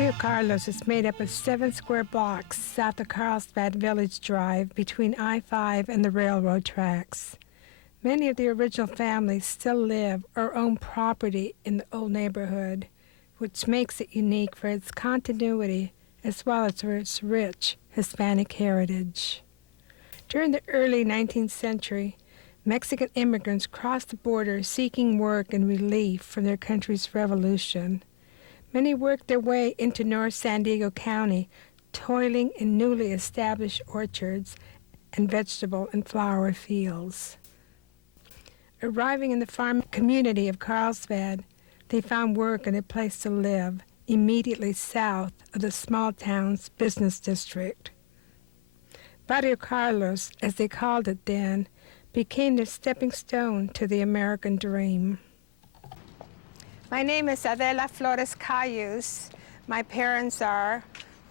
Barrio Carlos is made up of 7 square blocks south of Carlsbad Village Drive between I-5 and the railroad tracks. Many of the original families still live or own property in the old neighborhood, which makes it unique for its continuity as well as for its rich Hispanic heritage. During the early 19th century, Mexican immigrants crossed the border seeking work and relief from their country's revolution. Many worked their way into North San Diego County, toiling in newly established orchards and vegetable and flower fields. Arriving in the farm community of Carlsbad, they found work and a place to live immediately south of the small town's business district. Barrio Carlos, as they called it then, became the stepping stone to the American dream. My name is Adela Flores Cayus. My parents are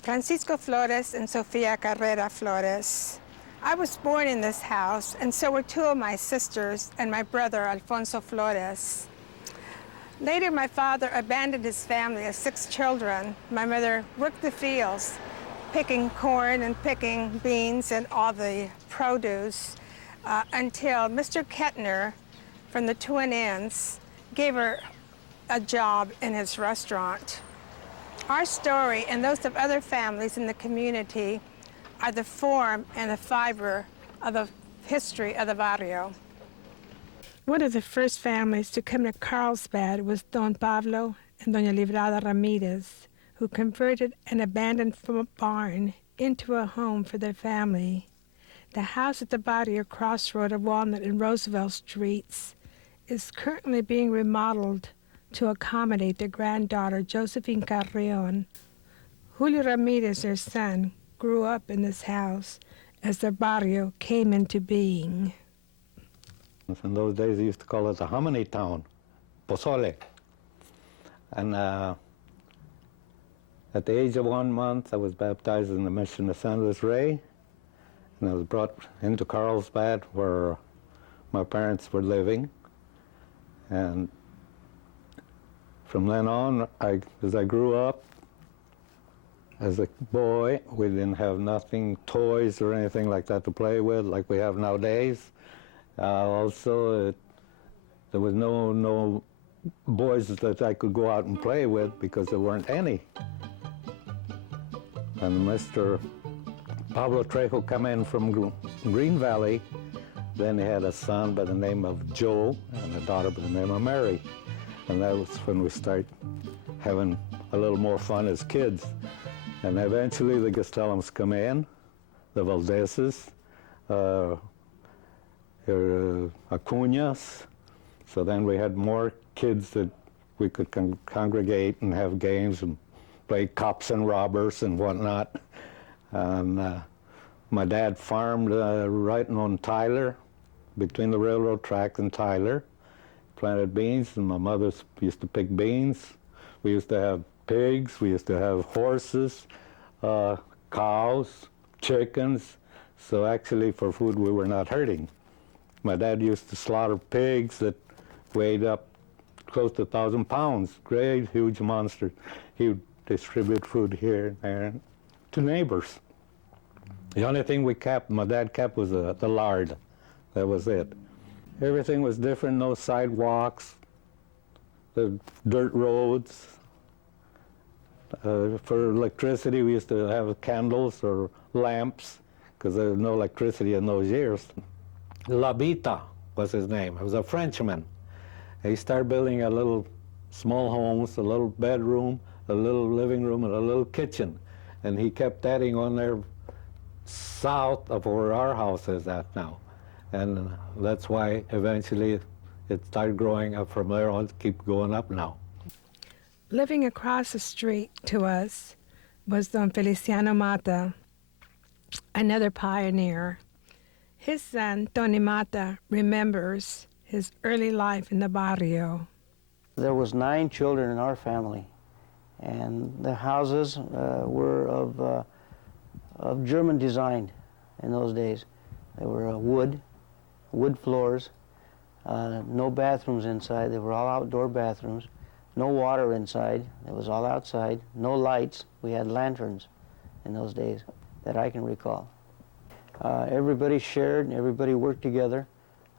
Francisco Flores and Sofia Carrera Flores. I was born in this house, and so were 2 of my sisters and my brother, Alfonso Flores. Later, my father abandoned his family of 6 children. My mother worked the fields, picking corn and picking beans and all the produce until Mr. Kettner from the Twin Inns gave her a job in his restaurant. Our story and those of other families in the community are the form and the fiber of the history of the barrio. One of the first families to come to Carlsbad was Don Pablo and Doña Librada Ramirez, who converted an abandoned barn into a home for their family. The house at the barrio crossroad of Walnut and Roosevelt Streets is currently being remodeled to accommodate their granddaughter, Josephine Carrion. Julio Ramirez, their son, grew up in this house as their barrio came into being. In those days, they used to call it the hominy town, Pozole. And at the age of 1 month, I was baptized in the Mission of San Luis Rey, and I was brought into Carlsbad, where my parents were living. And from then on, as I grew up, as a boy, we didn't have nothing, toys or anything like that to play with like we have nowadays. Also, there was no boys that I could go out and play with because there weren't any. And Mr. Pablo Trejo came in from Green Valley. Then he had a son by the name of Joe and a daughter by the name of Mary. And that was when we started having a little more fun as kids. And eventually the Gastelums come in, the Valdezes, Acuñas. So then we had more kids that we could congregate and have games and play cops and robbers and whatnot. And my dad farmed right on Tyler, between the railroad tracks and Tyler. Planted beans, and my mother used to pick beans. We used to have pigs, we used to have horses, cows, chickens. So actually for food we were not hurting. My dad used to slaughter pigs that weighed up close to 1,000 pounds, great, huge monsters. He would distribute food here and there to neighbors. The only thing we kept, my dad kept, was the lard. That was it. Everything was different, no sidewalks, the dirt roads. For electricity, we used to have candles or lamps because there was no electricity in those years. Labita was his name. He was a Frenchman. He started building a little small homes, a little bedroom, a little living room, and a little kitchen. And he kept adding on there south of where our house is at now. And that's why eventually it started growing up from there on, keep going up now. Living across the street to us was Don Feliciano Mata, another pioneer. His son, Tony Mata, remembers his early life in the barrio. There was 9 children in our family, and the houses were of German design in those days. They were wood floors, no bathrooms inside. They were all outdoor bathrooms, no water inside. It was all outside. No lights. We had lanterns in those days that I can recall. Everybody shared and everybody worked together.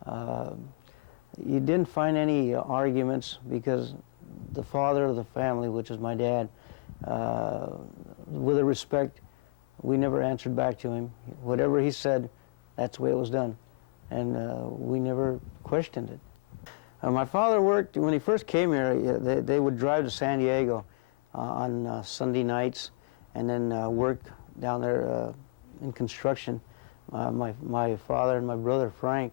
You didn't find any arguments because the father of the family, which is my dad, with a respect, we never answered back to him. Whatever he said, that's the way it was done. And we never questioned it. My father worked, when he first came here, they would drive to San Diego on Sunday nights and then work down there in construction. My father and my brother Frank,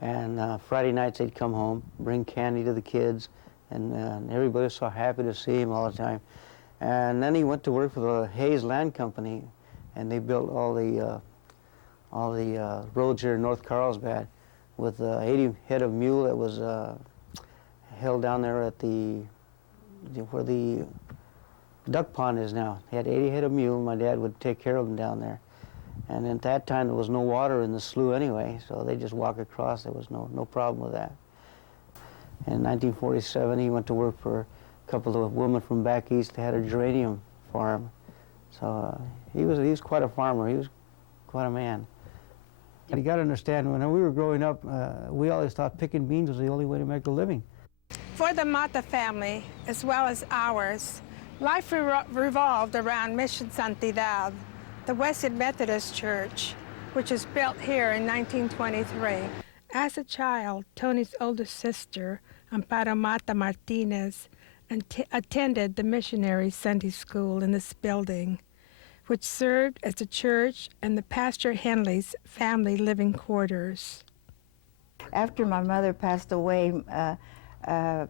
and Friday nights they'd come home, bring candy to the kids, and everybody was so happy to see him all the time. And then he went to work for the Hayes Land Company, and they built all the roads here in North Carlsbad with 80 head of mule that was held down there at where the duck pond is now. He had 80 head of mule. My dad would take care of them down there. And at that time, there was no water in the slough anyway, so they just walk across. There was no problem with that. In 1947, he went to work for a couple of women from back east that had a geranium farm. So he was quite a farmer. He was quite a man. You got to understand, when we were growing up, we always thought picking beans was the only way to make a living. For the Mata family, as well as ours, life revolved around Mission Santidad, the Wesleyan Methodist Church, which was built here in 1923. As a child, Tony's older sister, Amparo Mata Martinez, attended the missionary Sunday school in this building, which served as the church and the Pastor Henley's family living quarters. After my mother passed away, my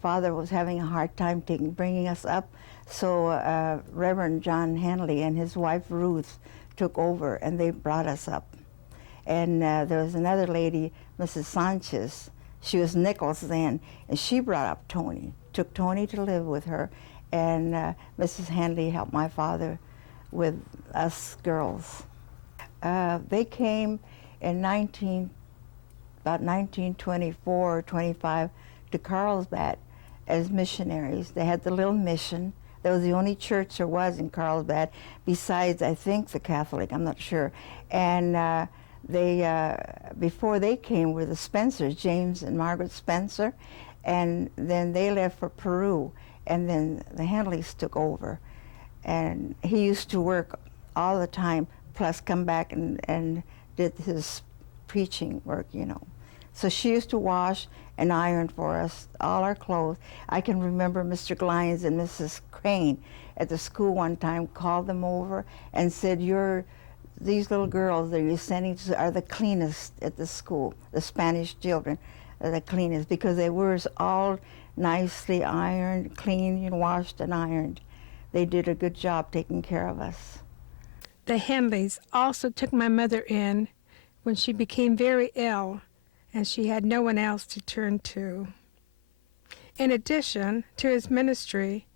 father was having a hard time bringing us up, so Reverend John Henley and his wife Ruth took over, and they brought us up. And there was another lady, Mrs. Sanchez. She was Nichols then, and she brought up Tony, took Tony to live with her, and Mrs. Henley helped my father with us girls. They came in about 1924 or 25 to Carlsbad as missionaries. They had the little mission. That was the only church there was in Carlsbad, besides, I think, the Catholic, I'm not sure. And before they came were the Spencers, James and Margaret Spencer, and then they left for Peru, and then the Henleys took over. And he used to work all the time, plus come back and did his preaching work, you know. So she used to wash and iron for us all our clothes. I can remember Mr. Glines and Mrs. Crane at the school one time called them over and said, these little girls that you're sending are the cleanest at the school. The Spanish children are the cleanest because they were all nicely ironed, clean, washed and ironed. They did a good job taking care of us. The Henleys also took my mother in when she became very ill and she had no one else to turn to. In addition to his ministry,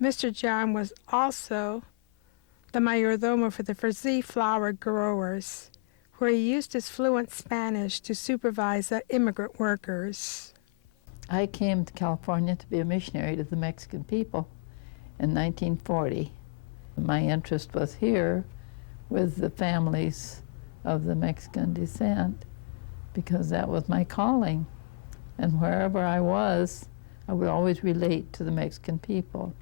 Mr. John was also the mayordomo for the Frazee flower growers, where he used his fluent Spanish to supervise the immigrant workers. I came to California to be a missionary to the Mexican people in 1940. My interest was here with the families of the Mexican descent because that was my calling. And wherever I was, I would always relate to the Mexican people.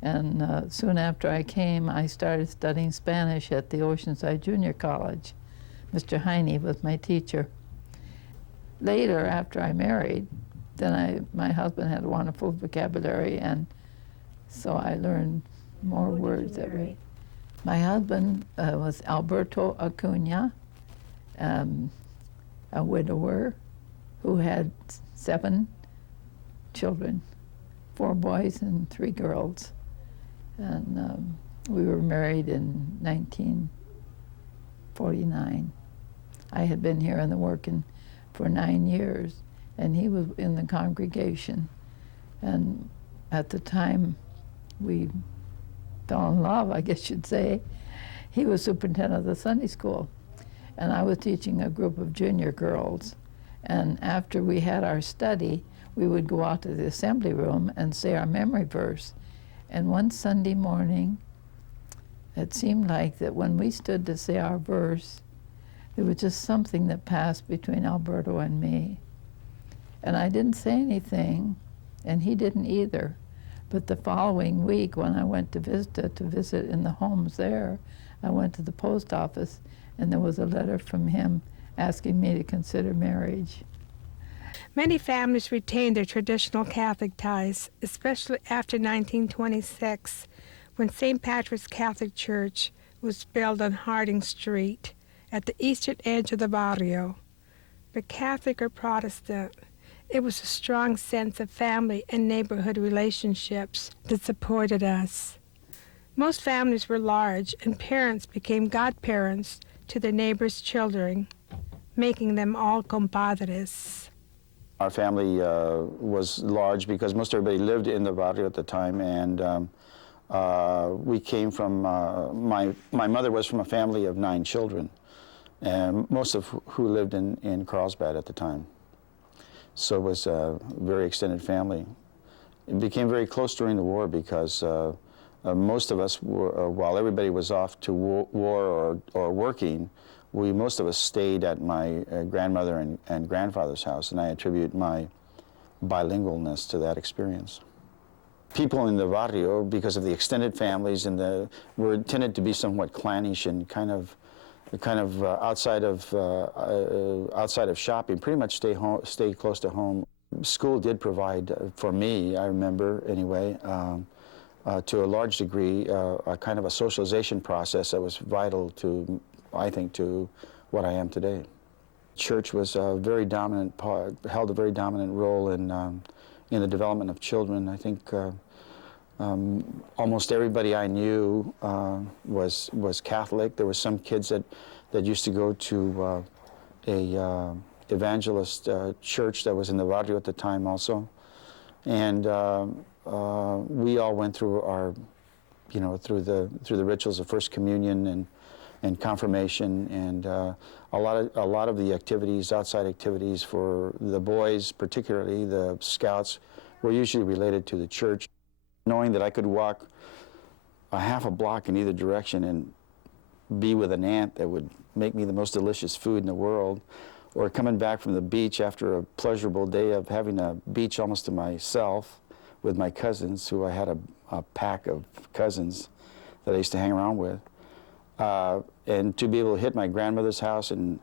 And soon after I came, I started studying Spanish at the Oceanside Junior College. Mr. Heine was my teacher. Later, after I married, then my husband had a wonderful vocabulary, and so I learned more words that way. My husband was Alberto Acuna, a widower who had 7 children, 4 boys and 3 girls. And we were married in 1949. I had been here in the working for 9 years, and he was in the congregation. And at the time we fell in love, I guess you'd say, he was superintendent of the Sunday school, and I was teaching a group of junior girls. And after we had our study, we would go out to the assembly room and say our memory verse. And one Sunday morning, it seemed like that when we stood to say our verse, there was just something that passed between Alberto and me. And I didn't say anything, and he didn't either. But the following week, when I went to visit in the homes there, I went to the post office, and there was a letter from him asking me to consider marriage. Many families retained their traditional Catholic ties, especially after 1926, when St. Patrick's Catholic Church was built on Harding Street at the eastern edge of the barrio. But Catholic or Protestant, it was a strong sense of family and neighborhood relationships that supported us. Most families were large, and parents became godparents to their neighbors' children, making them all compadres. Our family was large because most everybody lived in the barrio at the time, and we came from, my mother was from a family of 9 children, and most of who lived in Carlsbad at the time. So it was a very extended family. It became very close during the war because most of us, while everybody was off to war or working, most of us stayed at my grandmother and grandfather's house, and I attribute my bilingualness to that experience. People in the barrio, because of the extended families and were tended to be somewhat clannish and kind of outside of shopping, pretty much stay close to home. School did provide for me, I remember anyway, to a large degree, a kind of a socialization process that was vital to, I think, to what I am today. Church was a very dominant part, held a very dominant role in the development of children. I think almost everybody I knew was Catholic. There were some kids that used to go to a evangelist church that was in the barrio at the time also, and we all went through our, through the rituals of First Communion and confirmation, and a lot of the activities, outside activities for the boys, particularly the scouts, were usually related to the church. Knowing that I could walk a half a block in either direction and be with an aunt that would make me the most delicious food in the world, or coming back from the beach after a pleasurable day of having a beach almost to myself with my cousins, who I had a pack of cousins that I used to hang around with, and to be able to hit my grandmother's house and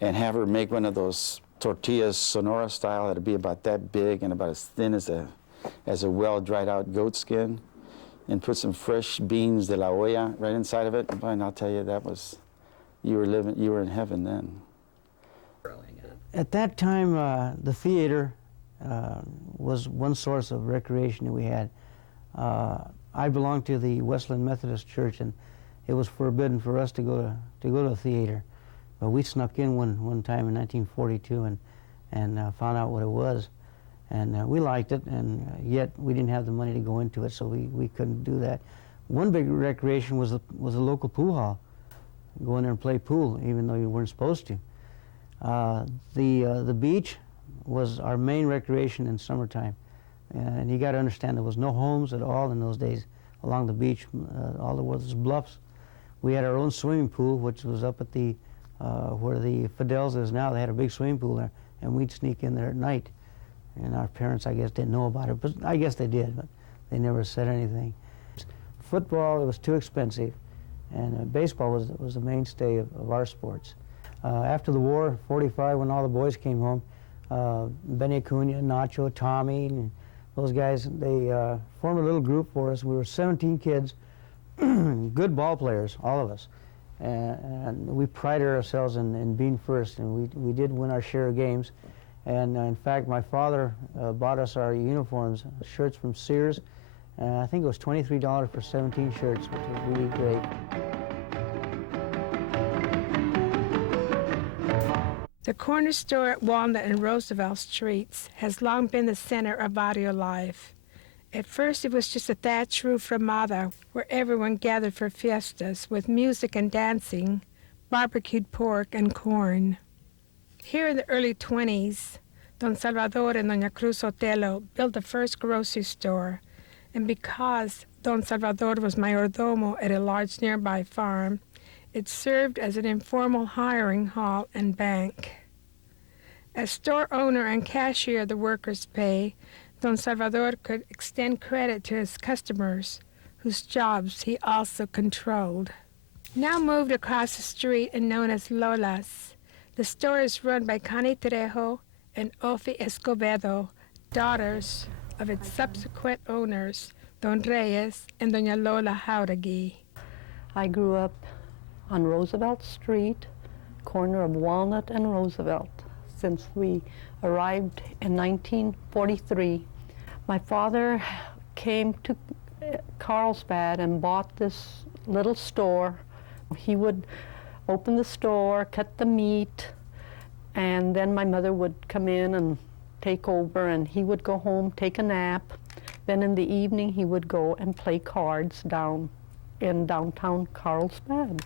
have her make one of those tortillas Sonora style that'd be about that big and about as thin as a well dried out goat skin, and put some fresh beans de la olla right inside of it. And I'll tell you, that was, you were in heaven then. At that time, the theater was one source of recreation that we had. I belonged to the Westland Methodist Church, and it was forbidden for us to go to a theater. But we snuck in one time in 1942 and found out what it was. And we liked it, and yet we didn't have the money to go into it, so we couldn't do that. One big recreation was a local pool hall. Go in there and play pool, even though you weren't supposed to. The beach was our main recreation in summertime. And you got to understand, there was no homes at all in those days along the beach. All there was bluffs. We had our own swimming pool, which was up at the where the Fidel's is now. They had a big swimming pool there, and we'd sneak in there at night. And our parents, I guess, didn't know about it, but I guess they did, but they never said anything. Football, it was too expensive, and baseball was the mainstay of our sports. After the war, 45, when all the boys came home, Benny Acuna, Nacho, Tommy, and those guys, they formed a little group for us. We were 17 kids, good ball players, all of us. And we prided ourselves in being first, and we did win our share of games. And in fact, my father bought us our uniforms, shirts from Sears. I think it was $23 for 17 shirts, which was really great. The corner store at Walnut and Roosevelt Streets has long been the center of barrio life. At first, it was just a thatched roof ramada where everyone gathered for fiestas with music and dancing, barbecued pork and corn. Here in the early 20s, Don Salvador and Doña Cruz Otelo built the first grocery store, and because Don Salvador was mayordomo at a large nearby farm, it served as an informal hiring hall and bank. As store owner and cashier of the workers' pay, Don Salvador could extend credit to his customers, whose jobs he also controlled. Now moved across the street and known as Lola's, the store is run by Connie Trejo and Ofi Escobedo, daughters of its subsequent owners, Don Reyes and Doña Lola Jauregui. I grew up on Roosevelt Street, corner of Walnut and Roosevelt. Since we arrived in 1943, my father came to Carlsbad and bought this little store. He would open the store, cut the meat, and then my mother would come in and take over, and he would go home, take a nap. Then in the evening, he would go and play cards down in downtown Carlsbad.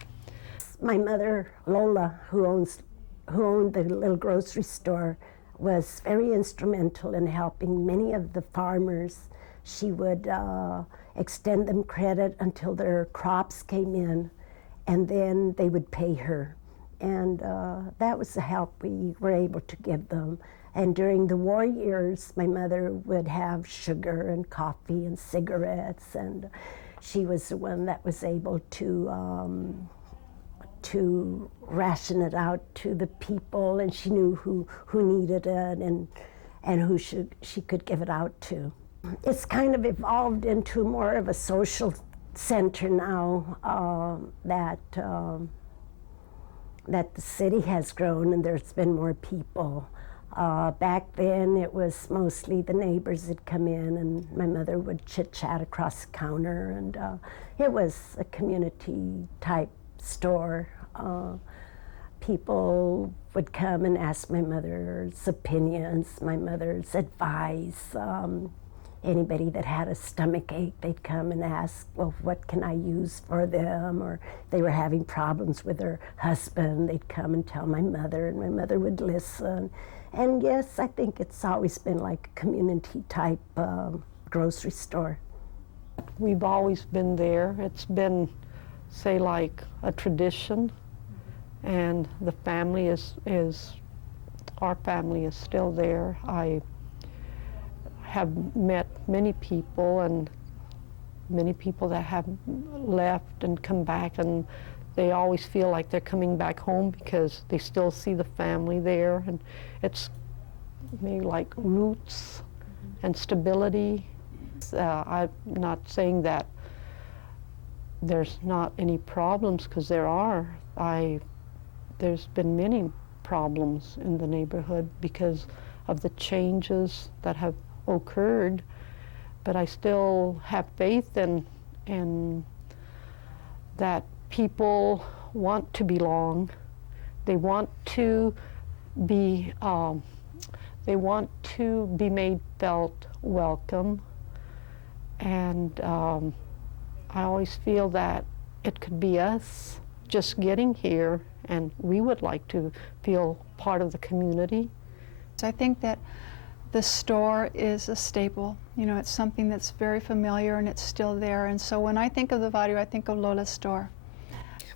My mother, Lola, who owned the little grocery store, was very instrumental in helping many of the farmers. She would extend them credit until their crops came in, and then they would pay her. And that was the help we were able to give them. And during the war years, my mother would have sugar and coffee and cigarettes, and she was the one that was able to ration it out to the people, and she knew who needed it and who she could give it out to. It's kind of evolved into more of a social center now that the city has grown and there's been more people. Back then it was mostly the neighbors that come in, and my mother would chit-chat across the counter, and it was a community type store. People would come and ask my mother's opinions, my mother's advice. Anybody that had a stomach ache, they'd come and ask, well, what can I use for them? Or they were having problems with their husband, they'd come and tell my mother, and my mother would listen. And yes, I think it's always been like a community type grocery store. We've always been there. It's been, say, like a tradition, and the family our family is still there. I have met many people, and many people that have left and come back, and they always feel like they're coming back home because they still see the family there, and it's maybe like roots and stability. I'm not saying that there's not any problems, because there are. There's been many problems in the neighborhood because of the changes that have occurred, but I still have faith in that people want to belong. They want to be made felt welcome, and I always feel that it could be us just getting here, and we would like to feel part of the community. I think that the store is a staple. You know, it's something that's very familiar and it's still there. And so when I think of the barrio, I think of Lola's store.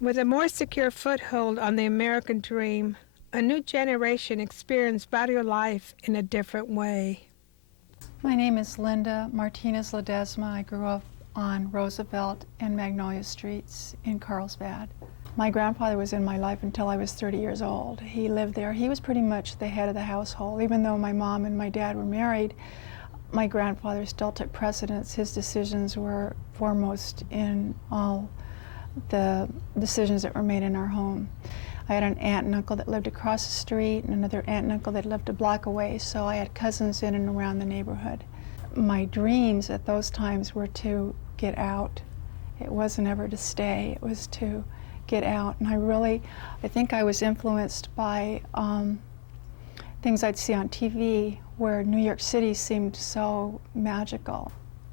With a more secure foothold on the American dream, a new generation experienced barrio life in a different way. My name is Linda Martinez Ledesma. I grew up on Roosevelt and Magnolia Streets in Carlsbad. My grandfather was in my life until I was 30 years old. He lived there. He was pretty much the head of the household. Even though my mom and my dad were married, my grandfather still took precedence. His decisions were foremost in all the decisions that were made in our home. I had an aunt and uncle that lived across the street, and another aunt and uncle that lived a block away, so I had cousins in and around the neighborhood. My dreams at those times were to get out. It wasn't ever to stay, it was to get out. And I think I was influenced by things I'd see on TV where New York City seemed so magical.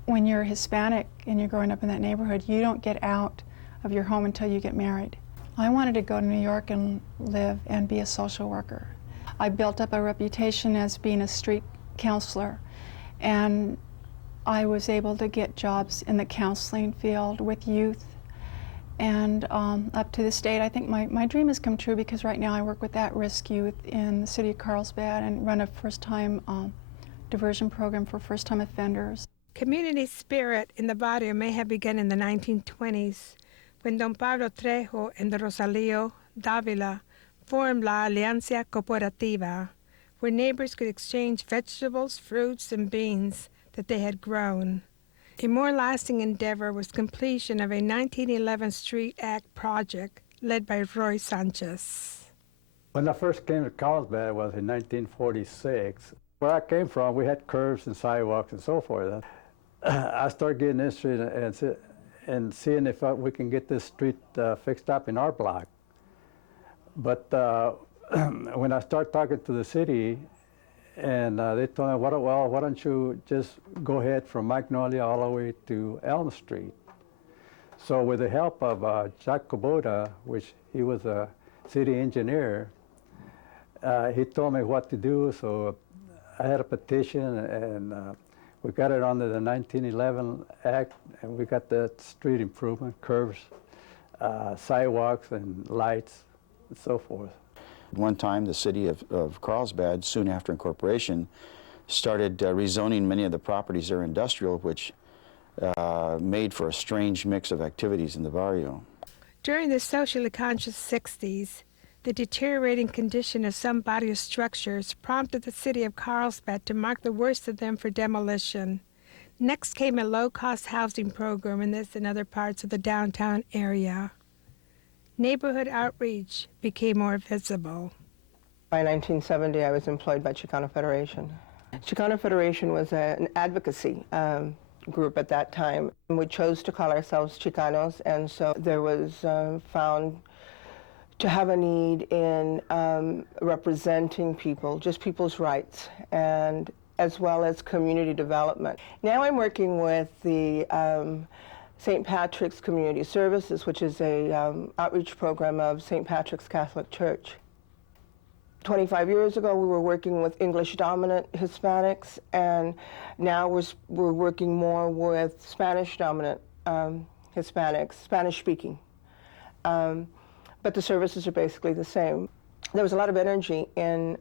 When you're Hispanic and you're growing up in that neighborhood, you don't get out of your home until you get married. I wanted to go to New York and live and be a social worker. I built up a reputation as being a street counselor, and I was able to get jobs in the counseling field with youth. And up to this date, I think my dream has come true, because right now I work with at-risk youth in the city of Carlsbad and run a first-time diversion program for first-time offenders. Community spirit in the barrio may have begun in the 1920s when Don Pablo Trejo and Rosalio Davila formed La Alianza Cooperativa, where neighbors could exchange vegetables, fruits, and beans that they had grown. A more lasting endeavor was completion of a 1911 Street Act project led by Roy Sanchez. When I first came to Carlsbad, it was in 1946. Where I came from, we had curbs and sidewalks and so forth. I started getting interested and seeing if we can get this street fixed up in our block. But when I started talking to the city, and they told me, well, why don't you just go ahead from Magnolia all the way to Elm Street? So with the help of Jack Kubota, which he was a city engineer, he told me what to do. So I had a petition, and we got it under the 1911 Act, and we got that street improvement, curbs, sidewalks, and lights, and so forth. One time, the city of Carlsbad, soon after incorporation, started rezoning many of the properties that are industrial, which made for a strange mix of activities in the barrio. During the socially conscious 60s, the deteriorating condition of some barrio structures prompted the city of Carlsbad to mark the worst of them for demolition. Next came a low-cost housing program in this and other parts of the downtown area. Neighborhood outreach became more visible. By 1970, I was employed by Chicano Federation. Chicano Federation was an advocacy group at that time. We chose to call ourselves Chicanos, and so there was found to have a need in representing people, just people's rights, and as well as community development. Now I'm working with the St. Patrick's Community Services, which is a outreach program of St. Patrick's Catholic Church. 25 years ago, we were working with English-dominant Hispanics, and now we're working more with Spanish-dominant Hispanics, Spanish-speaking. But the services are basically the same. There was a lot of energy in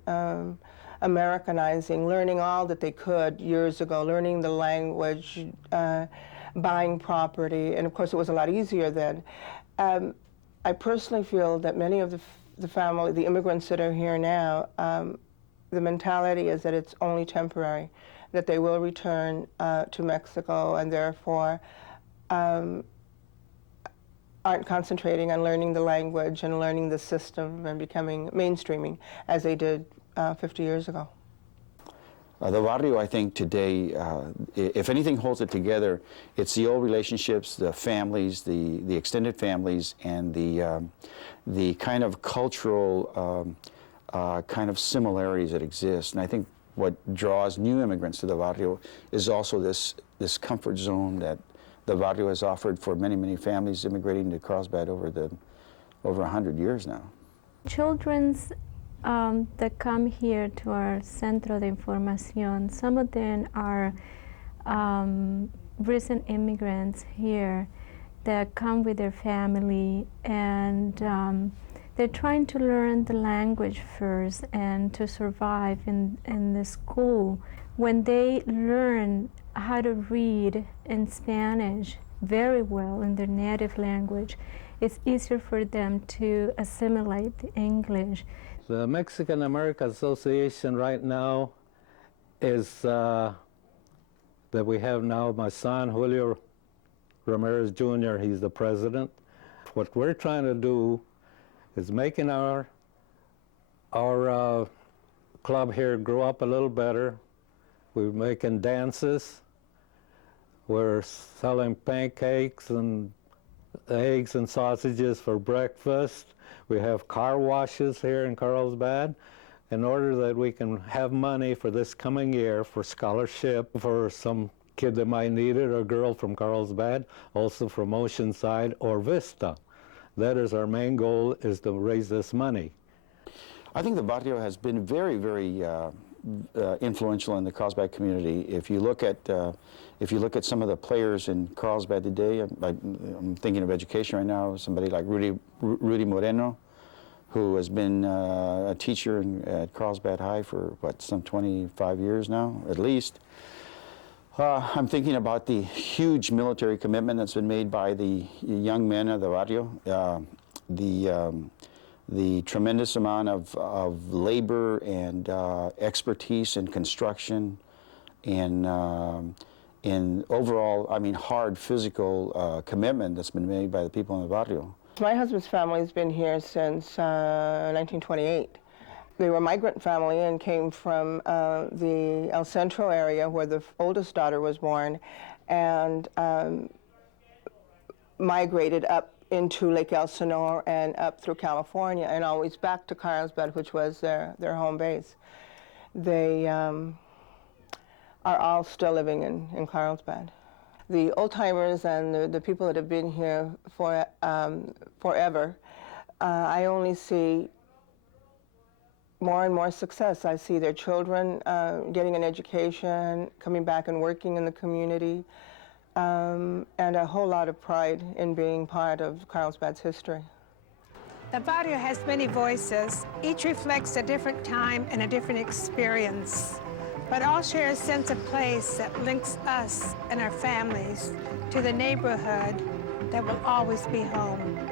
Americanizing, learning all that they could years ago, learning the language, buying property, and of course it was a lot easier then. I personally feel that many of the immigrants that are here now, the mentality is that it's only temporary, that they will return to Mexico, and therefore aren't concentrating on learning the language and learning the system and becoming mainstreaming as they did 50 years ago. The barrio, I think, today, if anything holds it together, it's the old relationships, the families, the extended families, and the kind of cultural kind of similarities that exist. And I think what draws new immigrants to the barrio is also this comfort zone that the barrio has offered for many, many families immigrating to Carlsbad over 100 years now. Children's that come here to our Centro de Información, some of them are recent immigrants here that come with their family, and they're trying to learn the language first and to survive in the school. When they learn how to read in Spanish very well in their native language, it's easier for them to assimilate the English. The Mexican American Association right now is that we have now my son, Julio Ramirez Jr., he's the president. What we're trying to do is making our club here grow up a little better. We're making dances. We're selling pancakes and eggs and sausages for breakfast. We have car washes here in Carlsbad in order that we can have money for this coming year for scholarship for some kid that might need it, or a girl from Carlsbad, also from Oceanside or Vista. That is our main goal, is to raise this money. I think the barrio has been very, very influential in the Carlsbad community. If you look at some of the players in Carlsbad today, I'm thinking of education right now. Somebody like Rudy Moreno, who has been a teacher at Carlsbad High for some 25 years now, at least. I'm thinking about the huge military commitment that's been made by the young men of the barrio. The tremendous amount of labor and expertise in construction and overall, I mean, hard physical commitment that's been made by the people in the barrio. My husband's family has been here since 1928. They were a migrant family and came from the El Centro area where the oldest daughter was born, and migrated up into Lake Elsinore and up through California and always back to Carlsbad, which was their home base. They are all still living in Carlsbad. The old-timers and the people that have been here for forever, I only see more and more success. I see their children getting an education, coming back and working in the community, and a whole lot of pride in being part of Carlsbad's history. The barrio has many voices. Each reflects a different time and a different experience, but all share a sense of place that links us and our families to the neighborhood that will always be home.